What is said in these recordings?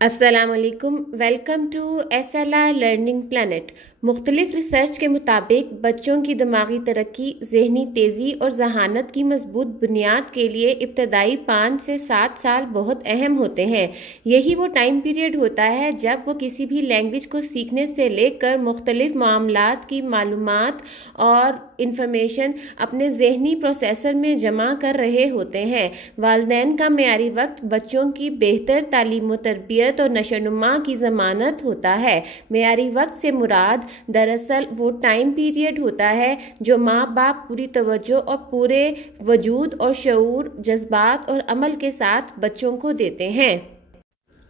अस्सलामुअलैकुम। Welcome to SLR learning planet. मुख्तलिफ research के मुताबिक बच्चों की दिमागी तरक्की, जहनी तेज़ी और जहानत की मजबूत बुनियाद के लिए इब्तदाई 5 से 7 साल बहुत अहम होते हैं। यही वो टाइम पीरियड होता है जब वो किसी भी लैंग्वेज को सीखने से लेकर मुख्तलिफ मामलात की मालूमात और इंफॉर्मेशन अपने जहनी प्रोसेसर में जमा कर रहे होते हैं। वालिदैन का मेयारी वक्त बच्चों की बेहतर तालीम व तरबियत और नशोनुमा की जमानत होता है। मेयारी वक्त से मुराद दरअसल वो टाइम पीरियड होता है जो माँ बाप पूरी तवज्जो और पूरे वजूद और शऊर, जज्बात और अमल के साथ बच्चों को देते हैं।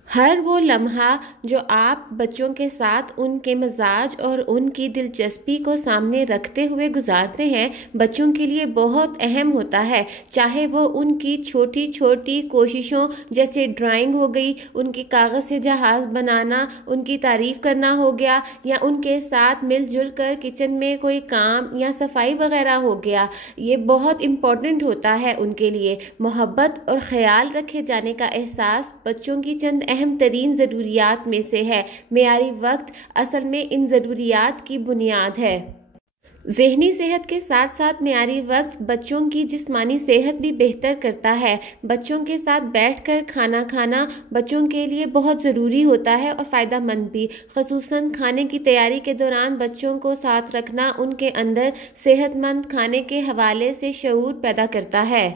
हर वो लम्हा जो आप बच्चों के साथ उनके मिजाज और उनकी दिलचस्पी को सामने रखते हुए गुजारते हैं, बच्चों के लिए बहुत अहम होता है। चाहे वो उनकी छोटी छोटी कोशिशों जैसे ड्राइंग हो गई, उनकी कागज़ से जहाज बनाना, उनकी तारीफ करना हो गया, या उनके साथ मिलजुल कर किचन में कोई काम या सफाई वगैरह हो गया। ये बहुत इम्पोर्टेंट होता है उनके लिए। मोहब्बत और ख्याल रखे जाने का एहसास बच्चों की चंद अहम तरीन ज़रूरियात में से है। मेयारी वक्त असल में इन ज़रूरियात की बुनियाद है। ज़हनी सेहत के साथ साथ मेयारी वक्त बच्चों की जिस्मानी सेहत भी बेहतर करता है। बच्चों के साथ बैठकर खाना खाना बच्चों के लिए बहुत ज़रूरी होता है और फ़ायदा मंद भी। ख़ुसूसन खाने की तैयारी के दौरान बच्चों को साथ रखना उनके अंदर सेहतमंद खाने के हवाले से शऊर पैदा करता है।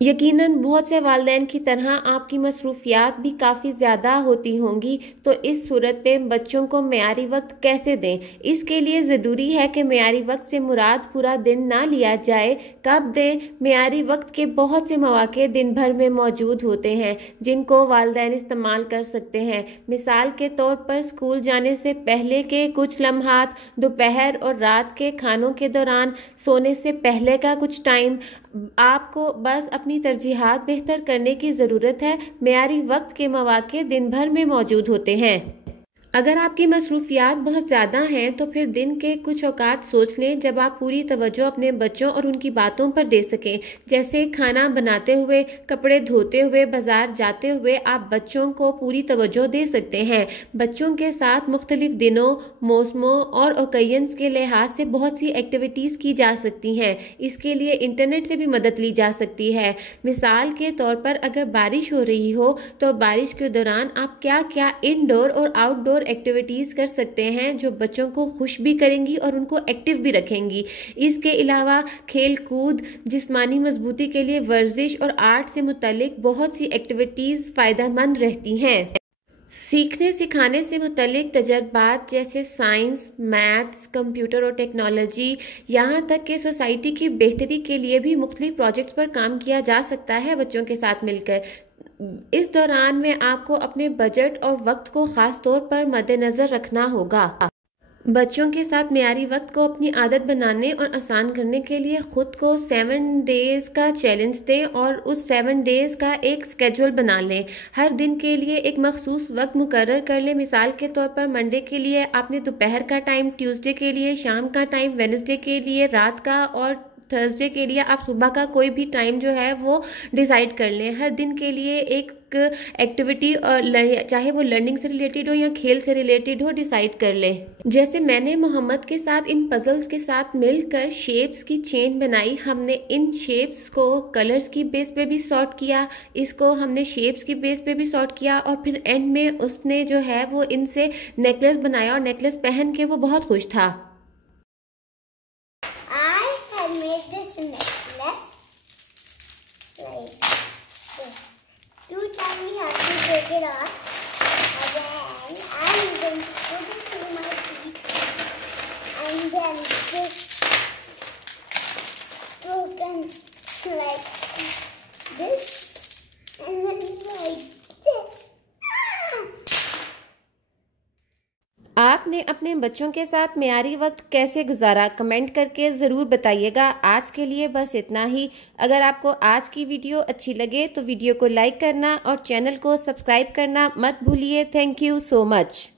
यकीनन बहुत से वालिदैन की तरह आपकी मसरूफियात भी काफ़ी ज़्यादा होती होंगी, तो इस सूरत में बच्चों को मेयारी वक्त कैसे दें? इसके लिए ज़रूरी है कि मेयारी वक्त से मुराद पूरा दिन ना लिया जाए। कब दें? मेयारी वक्त के बहुत से मौके दिन भर में मौजूद होते हैं जिनको वालिदैन इस्तेमाल कर सकते हैं। मिसाल के तौर पर स्कूल जाने से पहले के कुछ लम्हात, दोपहर और रात के खानों के दौरान, सोने से पहले का कुछ टाइम। आपको बस अपनी तरजीहात बेहतर करने की ज़रूरत है। मेयारी वक्त के मौके दिन भर में मौजूद होते हैं। अगर आपकी मसरूफियात बहुत ज़्यादा हैं तो फिर दिन के कुछ औकात सोच लें जब आप पूरी तवज्जो अपने बच्चों और उनकी बातों पर दे सकें। जैसे खाना बनाते हुए, कपड़े धोते हुए, बाजार जाते हुए आप बच्चों को पूरी तवज्जो दे सकते हैं। बच्चों के साथ मुख्तलिफ दिनों, मौसमों और ओकेजन्स के लिहाज से बहुत सी एक्टिविटीज़ की जा सकती हैं। इसके लिए इंटरनेट से भी मदद ली जा सकती है। मिसाल के तौर पर अगर बारिश हो रही हो तो बारिश के दौरान आप क्या क्या इनडोर और आउटडोर एक्टिविटीज़ कर सकते हैं जो बच्चों को खुश भी करेंगी और उनको एक्टिव भी रखेंगी। इसके अलावा खेल कूद, जिस्मानी मजबूती के लिए वर्जिश और आर्ट से मुतल्लिक बहुत सी एक्टिविटीज़ फ़ायदेमंद रहती हैं। सीखने सिखाने से मुतल्लिक तजर्बात जैसे साइंस, मैथ्स, कंप्यूटर और टेक्नोलॉजी, यहाँ तक कि सोसाइटी की बेहतरी के लिए भी मुख्तलिफ प्रोजेक्ट्स पर काम किया जा सकता है बच्चों के साथ मिलकर। इस दौरान में आपको अपने बजट और वक्त को ख़ास तौर पर मद्देनज़र रखना होगा। बच्चों के साथ मेयारी वक्त को अपनी आदत बनाने और आसान करने के लिए ख़ुद को 7 डेज़ का चैलेंज दें और उस 7 डेज़ का एक स्केड्यूल बना लें। हर दिन के लिए एक मखसूस वक्त मुकर्रर कर लें। मिसाल के तौर पर मंडे के लिए आपने दोपहर का टाइम, ट्यूसडे के लिए शाम का टाइम, वेडनेसडे के लिए रात का और थर्सडे के लिए आप सुबह का कोई भी टाइम जो है वो डिसाइड कर लें। हर दिन के लिए एक एक्टिविटी और चाहे वो लर्निंग से रिलेटेड हो या खेल से रिलेटेड हो, डिसाइड कर लें। जैसे मैंने मोहम्मद के साथ इन पजल्स के साथ मिलकर शेप्स की चेन बनाई। हमने इन शेप्स को कलर्स की बेस पे भी सॉर्ट किया, इसको हमने शेप्स की बेस पे भी सॉर्ट किया और फिर एंड में उसने जो है वो इनसे नेकलेस बनाया और नेकलेस पहन के वो बहुत खुश था। Made this necklace like this. 2 times we have to take it off. And then I'm going to put it through my feet. And then this broken like this. And then like this. आपने अपने बच्चों के साथ मेयारी वक्त कैसे गुजारा, comment करके ज़रूर बताइएगा। आज के लिए बस इतना ही। अगर आपको आज की वीडियो अच्छी लगे तो वीडियो को लाइक करना और चैनल को सब्सक्राइब करना मत भूलिए। Thank you so much.